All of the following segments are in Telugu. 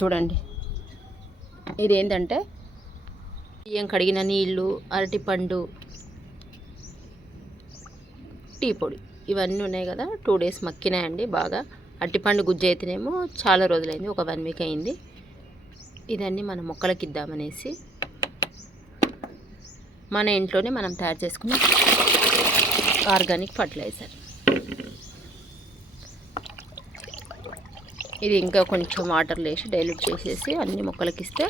చూడండి, ఇది ఏంటంటే బియ్యం కడిగిన నీళ్ళు, అరటిపండు, టీ పొడి ఇవన్నీ ఉన్నాయి కదా. 2 days మక్కినాయండి బాగా. అరటిపండు గుజ్జు అయితేనేమో చాలా రోజులైంది, ఒక 1 week అయింది. ఇదన్నీ మన మొక్కలకి ఇద్దామనేసి మన ఇంట్లోనే మనం తయారు చేసుకున్న ఆర్గానిక్ ఫర్టిలైజర్. ఇది ఇంకా కొంచెం వాటర్ వేసి డైల్యూట్ చేసేసి అన్ని మొక్కలకి ఇస్తే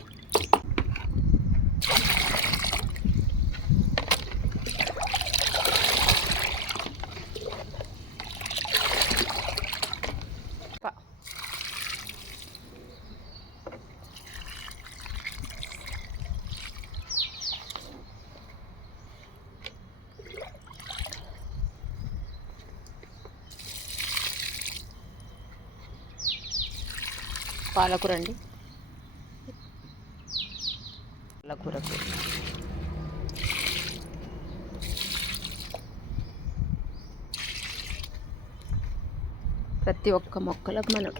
పాలకూర అండి. పాలకూరకు ప్రతి ఒక్క మొక్కలకు మనం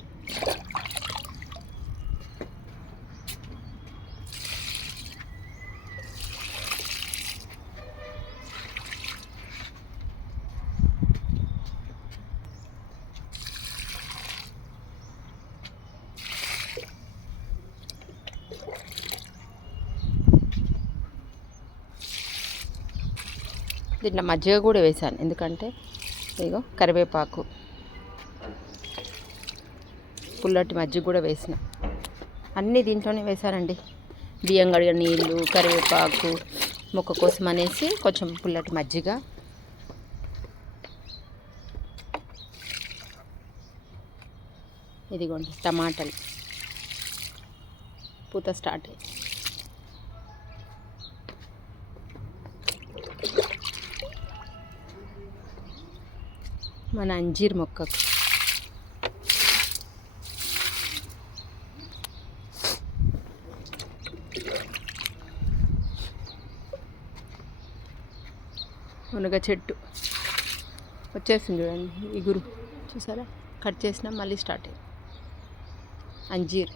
దీంట్లో మజ్జిగ కూడా వేసాను, ఎందుకంటే ఇగో కరివేపాకు, పుల్లటి మజ్జిగ కూడా వేసిన. అన్నీ దీంట్లోనే వేసానండి. బియ్యం కడిగిన నీళ్ళు, కరివేపాకు, మొక్క కోసం అనేసి కొంచెం పుల్లటి మజ్జిగ. ఇదిగోండి టమాటాలు పూత స్టార్ట్ అయ్యి, మన అంజీర్ మొక్కకు మునగ చెట్టు వచ్చేసింది చూడండి, ఇగురు చూసారా, కట్ చేసినా మళ్ళీ స్టార్ట్ అయ్యింది. అంజీర్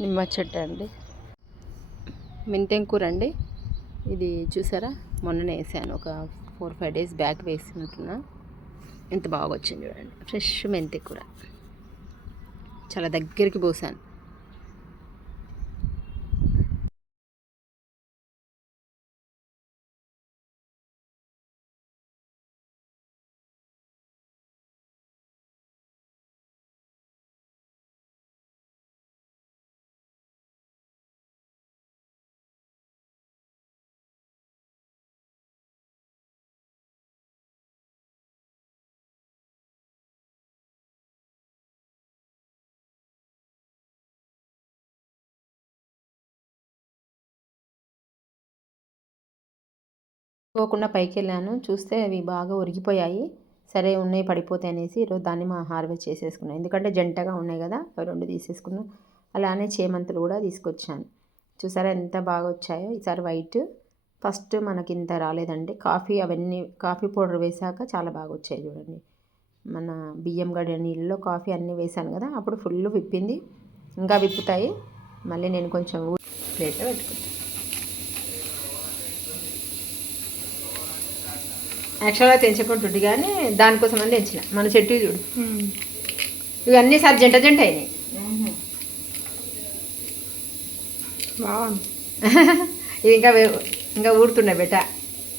నిమ్మ చెట్టు అండి. మెంతెం కూర అండి. ఇది చూసారా, మొన్ననే వేసాను, ఒక 4-5 days బ్యాక్ వేసినట్టున్నా. ఎంత బాగా వచ్చింది చూడండి, ఫ్రెష్ మెంతి కూర. చాలా దగ్గరికి పోసాను. పోకుండా పైకి వెళ్ళాను, చూస్తే అవి బాగా ఒరిగిపోయాయి. సరే ఉన్నాయి పడిపోతాయి అనేసి ఈరోజు దాన్ని హార్వెస్ట్ చేసేసుకున్నాను. ఎందుకంటే జంటగా ఉన్నాయి కదా, అవి 2 తీసేసుకున్నాను. అలానే చేమంతులు కూడా తీసుకొచ్చాను. చూసారా ఎంత బాగా వచ్చాయో. ఈసారి వైట్, ఫస్ట్ మనకి ఇంత రాలేదండి. కాఫీ పౌడర్ వేసాక చాలా బాగా వచ్చాయి చూడండి. మన బియ్యం గడిన నీళ్ళలో కాఫీ అన్నీ వేసాను కదా, అప్పుడు ఫుల్ విప్పింది. ఇంకా విప్పుతాయి. మళ్ళీ నేను కొంచెం ప్లేట్లో పెట్టుకుంటాను. యాక్చువల్గా తెంచకుంటుంది కానీ దానికోసం అని తెంచిన. మన చెట్టు చూడు, ఇవన్నీ సార్ జంట అయినాయి. బాగుంది. ఇది ఇంకా ఊడుతున్నాయి బెట.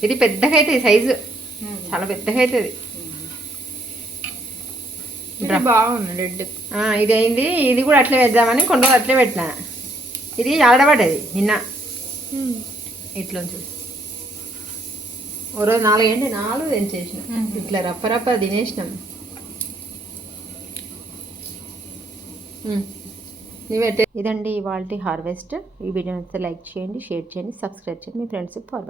ఇది పెద్దగా అవుతుంది, సైజు చాలా పెద్దగా అవుతుంది. బాగుంది రెడ్. ఇది అయింది. ఇది కూడా అట్లే వేద్దామని కొన్ని రోజులు అట్లే పెట్టిన. ఇది ఆడబడ్డది నిన్న. ఇట్లా చూడు, ఓ రోజు 4 తెంచేసిన ఇట్లా రప్ప తినేసినాం. ఇదండి ఇవాళ హార్వెస్ట్. ఈ వీడియో నచ్చితే లైక్ చేయండి, షేర్ చేయండి, సబ్స్క్రైబ్ చేయండి, మీ ఫ్రెండ్స్కి ఫార్వర్డ్.